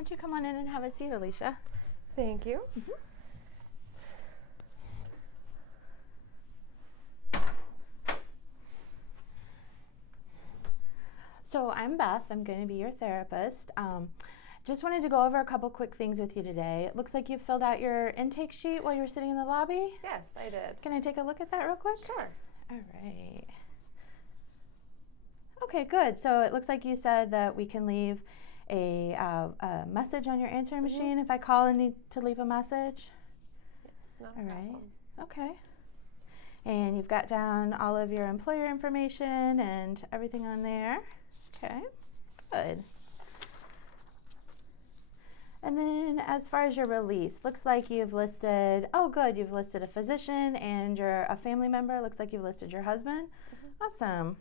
don't you come on in and have a seat, Alicia? Thank you. So I'm Beth. I'm going to be your therapist. Just wanted to go over a couple quick things with you today. It looks like you filled out your intake sheet while you were sitting in the lobby. Yes, I did. Can I take a look at that real quick? Sure. All right. Okay, good. So it looks like you said that we can leave a message on your answering machine if I call and need to leave a message. Yes, not All a right. problem. Okay. And you've got down all of your employer information and everything on there. Okay, good. And then as far as your release, looks like you've listed, you've listed a physician and you're a family member. Looks like you've listed your husband. Awesome.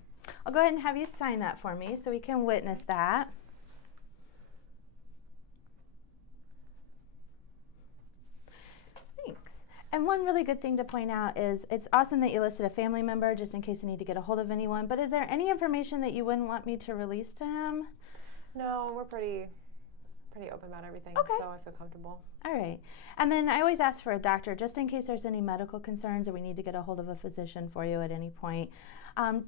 I'll go ahead and have you sign that for me so we can witness that. Thanks. And one really good thing to point out is it's awesome that you listed a family member just in case you need to get a hold of anyone, but is there any information that you wouldn't want me to release to him? No, we're pretty open about everything, Okay. so I feel comfortable. All right. And then I always ask for a doctor just in case there's any medical concerns or we need to get a hold of a physician for you at any point.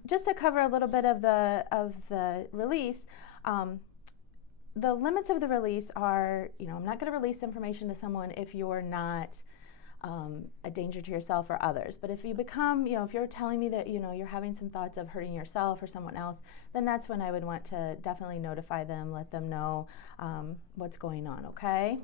Just to cover a little bit of the release, the limits of the release are, I'm not going to release information to someone if you're not a danger to yourself or others. But if you become, if you're telling me that, you're having some thoughts of hurting yourself or someone else, then that's when I would want to definitely notify them, let them know what's going on, okay?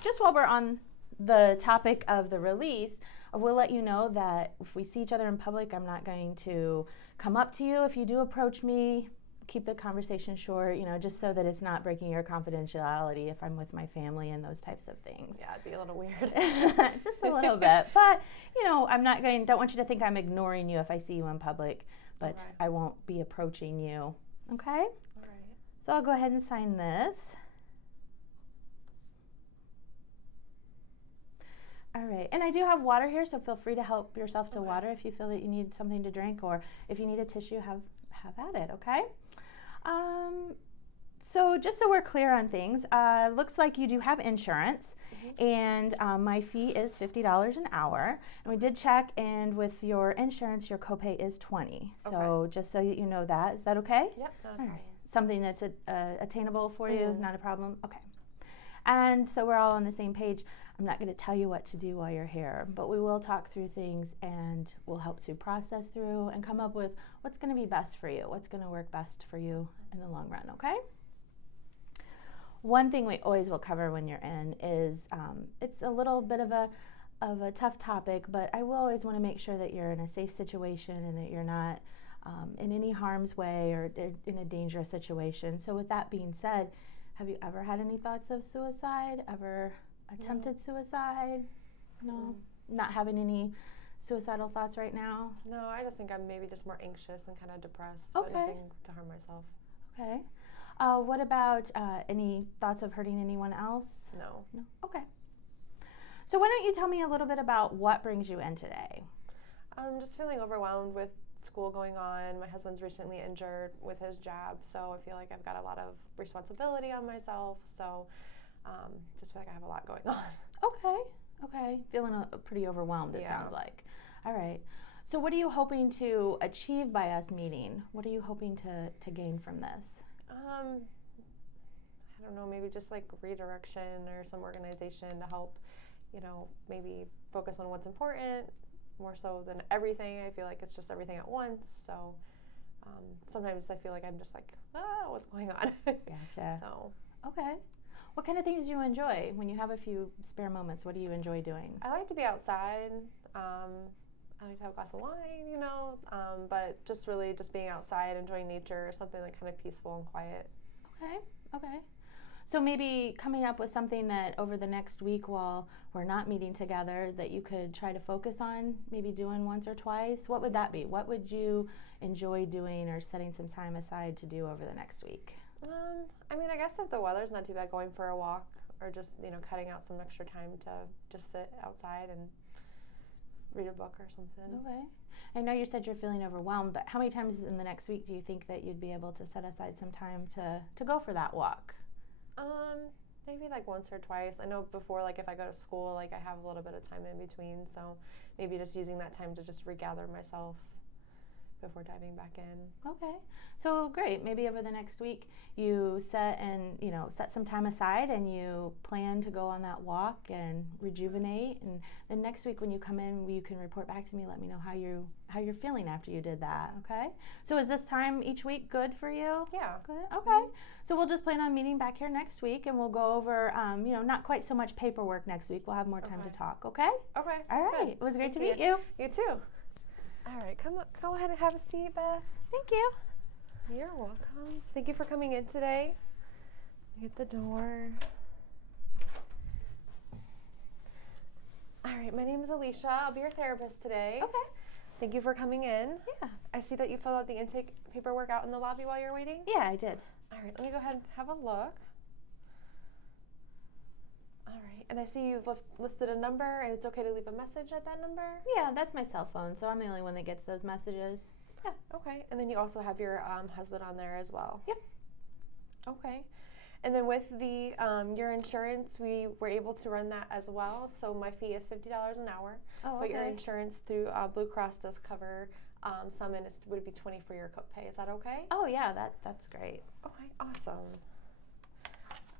Just while we're on the topic of the release, I will let you know that if we see each other in public, I'm not going to come up to you. If you do approach me, keep the conversation short, just so that it's not breaking your confidentiality if I'm with my family and those types of things. Yeah, it'd be a little weird. Just a little bit. But, don't want you to think I'm ignoring you if I see you in public, but Okay. I won't be approaching you. Okay? All right. So I'll go ahead and sign this. All right, and I do have water here, so feel free to help yourself to water if you feel that you need something to drink, or if you need a tissue, have at it, okay? So just so we're clear on things, looks like you do have insurance, and my fee is $50 an hour. And we did check, and with your insurance, your copay is $20. So just so you know that, is that okay? Yep, not a All problem. right, something that's attainable for you, Mhm. not a problem? Okay. And so we're all on the same page. I'm not going to tell you what to do while you're here, but we will talk through things and we'll help to process through and come up with what's going to be best for you, what's going to work best for you in the long run, okay? One thing we always will cover when you're in is it's a little bit of a tough topic, but I will always want to make sure that you're in a safe situation and that you're not in any harm's way or in a dangerous situation. So with that being said, have you ever had any thoughts of suicide? Ever attempted suicide? No? Not having any suicidal thoughts right now? No, I just think I'm maybe just more anxious and kind of depressed, Okay. but nothing to harm myself. Okay. What about any thoughts of hurting anyone else? No. No? Okay. So why don't you tell me a little bit about what brings you in today? I'm just feeling overwhelmed with school going on. My husband's recently injured with his job, so I feel like I've got a lot of responsibility on myself, so just feel like I have a lot going on. Okay. Feeling pretty overwhelmed, it Yeah. sounds like. All right. So what are you hoping to achieve by us meeting? What are you hoping to gain from this? I don't know, maybe just like redirection or some organization to help, maybe focus on what's important more so than everything. I feel like it's just everything at once. So sometimes I feel like I'm just like, what's going on? Gotcha. So. Okay. What kind of things do you enjoy when you have a few spare moments? What do you enjoy doing? I like to be outside. I like to have a glass of wine, but just really just being outside, enjoying nature, something like kind of peaceful and quiet. Okay. So maybe coming up with something that over the next week while we're not meeting together that you could try to focus on, maybe doing once or twice. What would that be? What would you enjoy doing or setting some time aside to do over the next week? I guess if the weather's not too bad, going for a walk or just, cutting out some extra time to just sit outside and read a book or something. Okay. I know you said you're feeling overwhelmed, but how many times in the next week do you think that you'd be able to set aside some time to go for that walk? Maybe like once or twice. I know before, like if I go to school, like I have a little bit of time in between, so maybe just using that time to just regather myself before diving back in. Okay. So great. Maybe over the next week you set some time aside and you plan to go on that walk and rejuvenate, and then next week when you come in you can report back to me, let me know how you're feeling after you did that. Okay? So is this time each week good for you? Yeah. Good. Okay. So we'll just plan on meeting back here next week and we'll go over not quite so much paperwork next week. We'll have more time to talk, okay? Okay. All right. Good. It was great to Thank meet you. You too. All right, go ahead and have a seat, Beth. Thank you. You're welcome. Thank you for coming in today. Get the door. All right, my name is Alicia. I'll be your therapist today. Okay. Thank you for coming in. Yeah. I see that you filled out the intake paperwork out in the lobby while you're waiting. Yeah, I did. All right, let me go ahead and have a look. All right, and I see you've listed a number, and it's okay to leave a message at that number? Yeah, that's my cell phone, so I'm the only one that gets those messages. Yeah, okay. And then you also have your husband on there as well? Yep. Okay. And then with the your insurance, we were able to run that as well. So my fee is $50 an hour. Oh, okay. But your insurance through Blue Cross does cover some, and it would be $20 for your copay. Is that okay? Oh, yeah, that's great. Okay, awesome.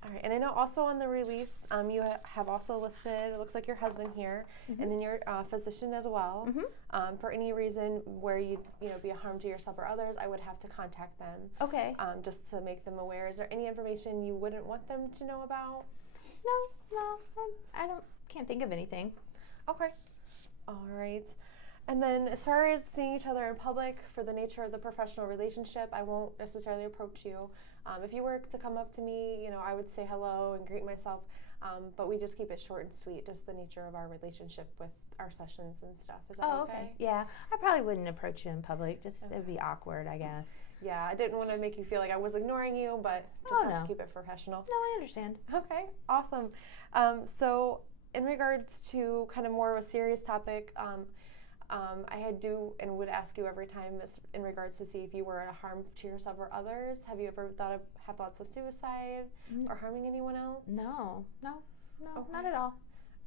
All right, and I know also on the release, you have also listed, it looks like your husband here, and then your physician as well. For any reason where you'd be a harm to yourself or others, I would have to contact them. Okay. Just to make them aware. Is there any information you wouldn't want them to know about? No, I can't think of anything. Okay. All right. And then as far as seeing each other in public, for the nature of the professional relationship, I won't necessarily approach you. If you were to come up to me, I would say hello and greet myself, but we just keep it short and sweet, just the nature of our relationship with our sessions and stuff. Is that okay? Yeah, I probably wouldn't approach you in public, just it would be awkward, I guess. Yeah, I didn't want to make you feel like I was ignoring you, but just have to keep it professional. No, I understand. Okay, awesome. So in regards to kind of more of a serious topic, I would ask you every time in regards to see if you were a harm to yourself or others. Have you ever had thoughts of suicide or harming anyone else? No, Okay. not at all.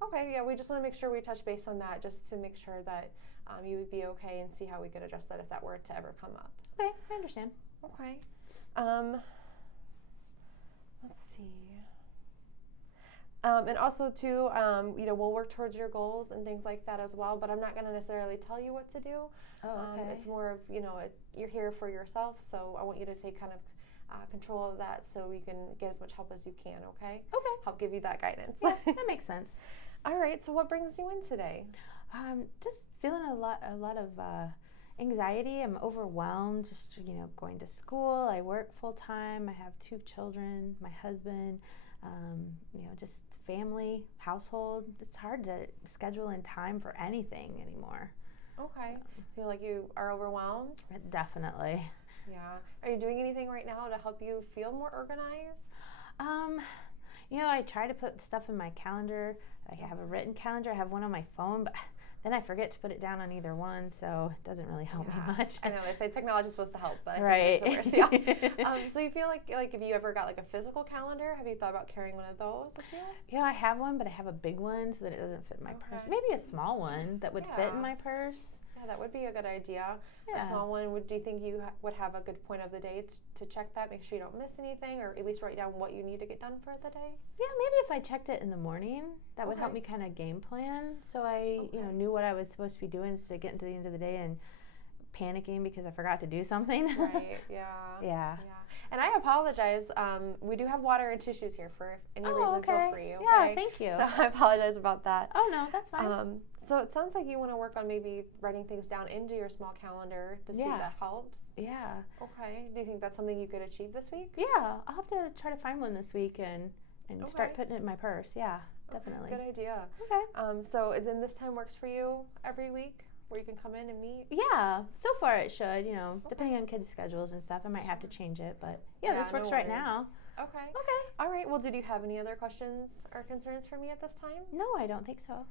Okay, yeah, we just want to make sure we touch base on that just to make sure that you would be okay and see how we could address that if that were to ever come up. Okay, I understand. Okay. Let's see. And also too, we'll work towards your goals and things like that as well, but I'm not going to necessarily tell you what to do. Oh, okay. It's more of, you're here for yourself, so I want you to take kind of control of that so you can get as much help as you can, okay? Okay. Help give you that guidance. Yeah, that makes sense. All right, so what brings you in today? Just feeling a lot of anxiety. I'm overwhelmed, just, going to school. I work full time. I have 2 children, my husband, just family, household. It's hard to schedule in time for anything anymore. Okay. Feel like you are overwhelmed? Definitely. Yeah. Are you doing anything right now to help you feel more organized? I try to put stuff in my calendar. Like I have a written calendar. I have one on my phone, but then I forget to put it down on either one, so it doesn't really help me much. I know they say technology is supposed to help, but I right. think it's the worst. Yeah. So you feel like if you ever got like a physical calendar, have you thought about carrying one of those with you? I have one, but I have a big one so that it doesn't fit in my purse. Maybe a small one that would fit in my purse. Yeah, that would be a good idea. Yeah. A small one. Do you think you would have a good point of the day to check that, make sure you don't miss anything, or at least write down what you need to get done for the day? Yeah, maybe if I checked it in the morning, that would help me kind of game plan. So I, knew what I was supposed to be doing instead of getting to the end of the day and panicking because I forgot to do something. Right. Yeah. Yeah. And I apologize. We do have water and tissues here for any reason. Feel free. Okay? Yeah, thank you. So I apologize about that. Oh no, that's fine. So it sounds like you want to work on maybe writing things down into your small calendar to see if that helps. Yeah. Okay. Do you think that's something you could achieve this week? Yeah, I'll have to try to find one this week and start putting it in my purse. Yeah, definitely. Good idea. Okay. So then this time works for you every week, where you can come in and meet? Yeah, so far it should, depending on kids' schedules and stuff. I might have to change it, but this works right now. Okay. All right, well, did you have any other questions or concerns for me at this time? No, I don't think so.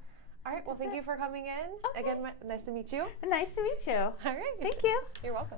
All right, well, thank you for coming in. Okay. Again, nice to meet you. Nice to meet you. All right. Thank you. You're welcome.